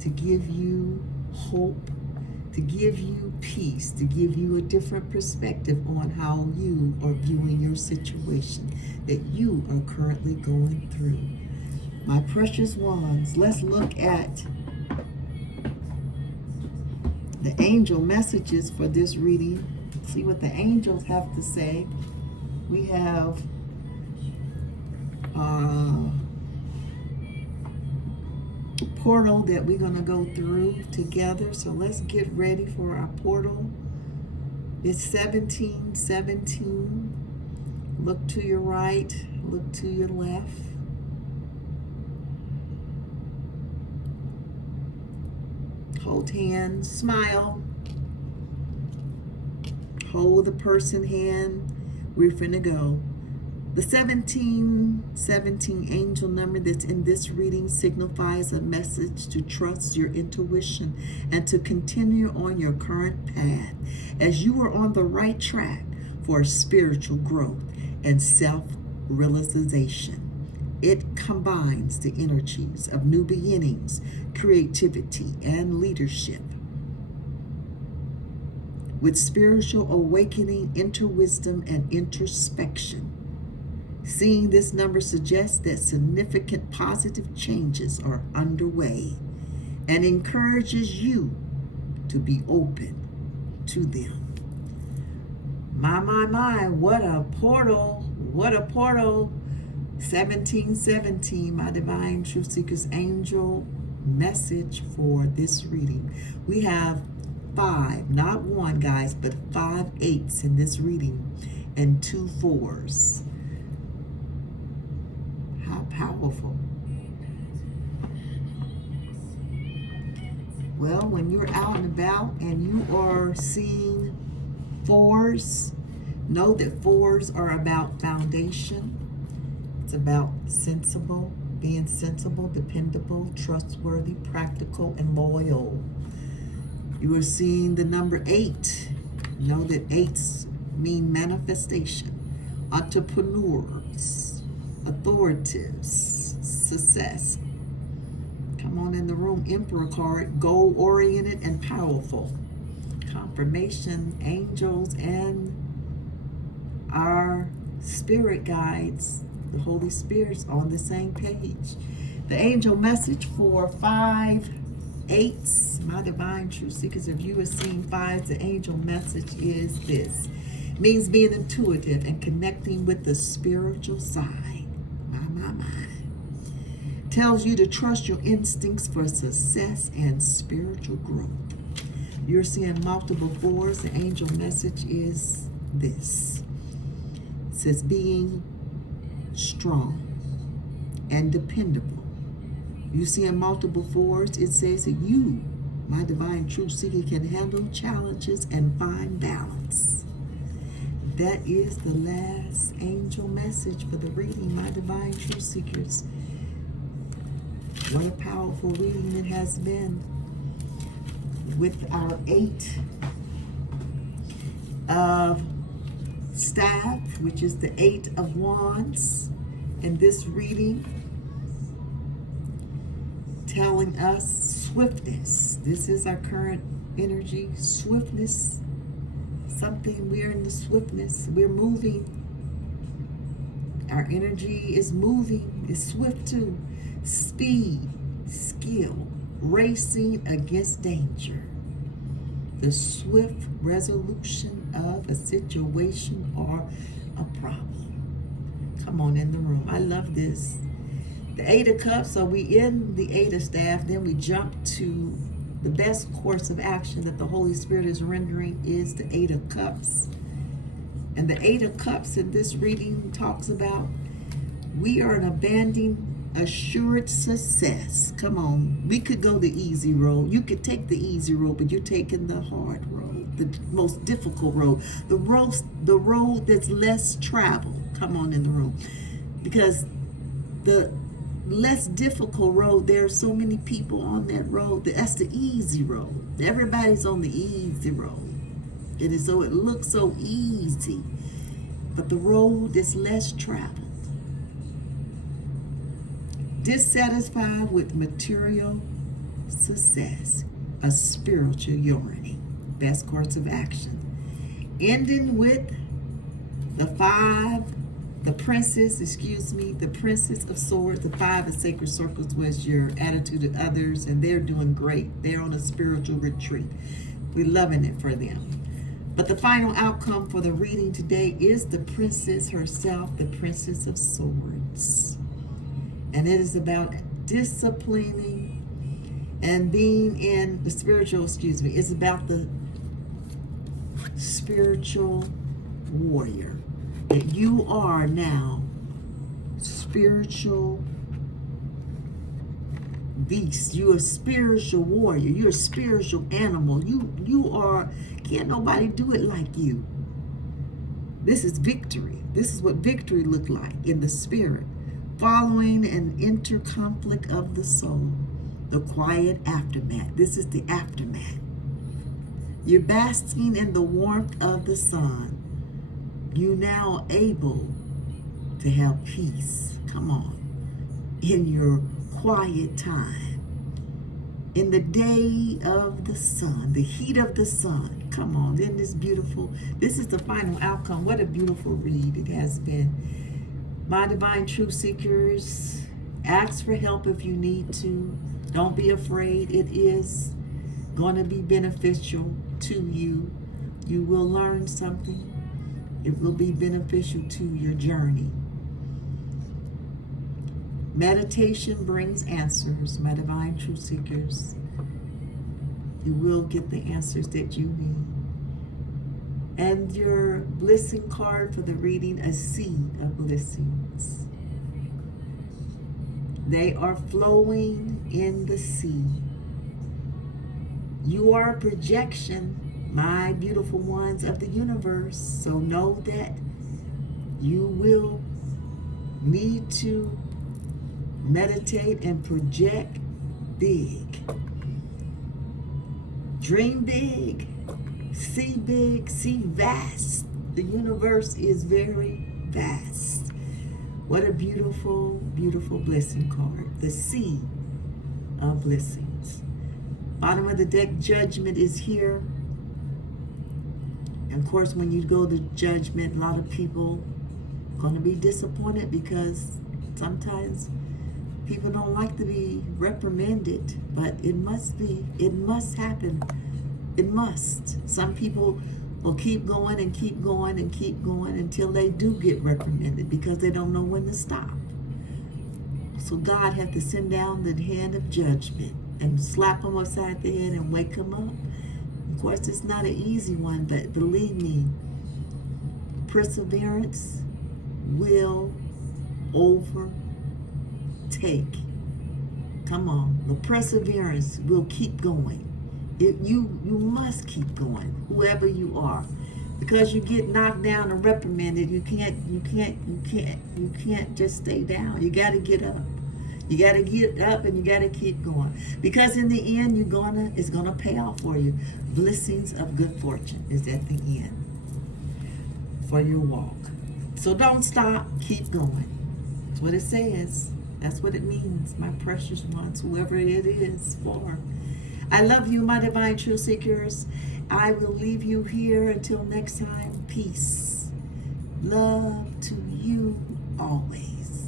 to give you hope, to give you peace, to give you a different perspective on how you are viewing your situation that you are currently going through. My precious ones, let's look at the angel messages for this reading. See what the angels have to say. We have portal that we're going to go through together. So let's get ready for our portal. It's 1717. Look to your right, look to your left. Hold hands, smile. Hold the person hand. We're finna go. The 1717 angel number that's in this reading signifies a message to trust your intuition and to continue on your current path as you are on the right track for spiritual growth and self-realization. It combines the energies of new beginnings, creativity, and leadership with spiritual awakening, inner-wisdom, and introspection. Seeing this number suggests that significant positive changes are underway and encourages you to be open to them. My, what a portal, what a portal. 1717, my divine truth seekers angel message for this reading. We have 5, not 1, guys, but 5 8s in this reading and 2 4s. How powerful. Well, when you're out and about and you are seeing 4s, know that 4s are about foundation. It's about being sensible, dependable, trustworthy, practical, and loyal. You are seeing the number 8. Know that 8s mean manifestation, entrepreneurs, authoritives, success. Come on in the room, Emperor card, goal-oriented and powerful. Confirmation, angels, and our spirit guides, the Holy Spirit's on the same page. The angel message for 5 8s, my divine truth seekers, if you are seeing 5s, the angel message is this. It means being intuitive and connecting with the spiritual side. My. Tells you to trust your instincts for success and spiritual growth. You're seeing multiple 4s. The angel message is this. It says being strong and dependable. You seeing multiple 4s. It says that you, my divine truth seeker, can handle challenges and find balance. That is the last angel message for the reading, my divine truth seekers. What a powerful reading it has been with our 8 of staff, which is the 8 of wands. In this reading, telling us swiftness. This is our current energy, swiftness. Something, we're in the swiftness. We're moving. Our energy is moving. It's swift too. Speed, skill, racing against danger. The swift resolution of a situation or a problem. Come on in the room. I love this. The 8 of Cups, so we end the 8 of Staff, then we jump to the best course of action that the Holy Spirit is rendering is the 8 of Cups. And the 8 of Cups in this reading talks about we are abandoning assured success. Come on, we could go the easy road. You could take the easy road, but you're taking the hard road, the most difficult road, the road that's less traveled. Come on in the room, because the less difficult road, there are so many people on that road. That's the easy road. Everybody's on the easy road. It is so, it looks so easy, but the road is less traveled. Dissatisfied with material success, a spiritual yearning. Best course of action. Ending with the the Princess of Swords. The 5 of Sacred Circles was your attitude to others, and they're doing great. They're on a spiritual retreat. We're loving it for them. But the final outcome for the reading today is the Princess herself, the Princess of Swords. And it is about disciplining and being in the spiritual, it's about the spiritual warrior. That you are now spiritual beast. You're a spiritual warrior. You're a spiritual animal. You are, can't nobody do it like you. This is victory. This is what victory looked like in the spirit. Following an inner conflict of the soul, the quiet aftermath. This is the aftermath. You're basking in the warmth of the sun. You now able to have peace. Come on. In your quiet time. In the day of the sun, the heat of the sun. Come on. Isn't this beautiful? This is the final outcome. What a beautiful read it has been. My divine truth seekers, ask for help if you need to. Don't be afraid. It is going to be beneficial to you. You will learn something. It will be beneficial to your journey. Meditation brings answers, my divine truth seekers. You will get the answers that you need. And your blessing card for the reading, a sea of blessings. They are flowing in the sea. You are a projection, my beautiful ones, of the universe. So know that you will need to meditate and project big. Dream big. See big. See vast. The universe is very vast. What a beautiful, beautiful blessing card. The sea of blessings. Bottom of the deck, judgment is here. And of course, when you go to judgment, a lot of people are going to be disappointed because sometimes people don't like to be reprimanded, but it must happen. It must. Some people will keep going and keep going and keep going until they do get reprimanded because they don't know when to stop. So God had to send down the hand of judgment and slap them upside the head and wake them up. Of course, it's not an easy one, but believe me, perseverance will overtake. Come on, the perseverance will keep going. You must keep going, whoever you are, because you get knocked down and reprimanded. You can't just stay down. You got to get up. You got to get up and you got to keep going, because in the end, it's gonna pay off for you. Blessings of good fortune is at the end for your walk. So don't stop. Keep going. That's what it says. That's what it means, my precious ones, whoever it is for. I love you, my divine truth seekers. I will leave you here until next time. Peace. Love to you always.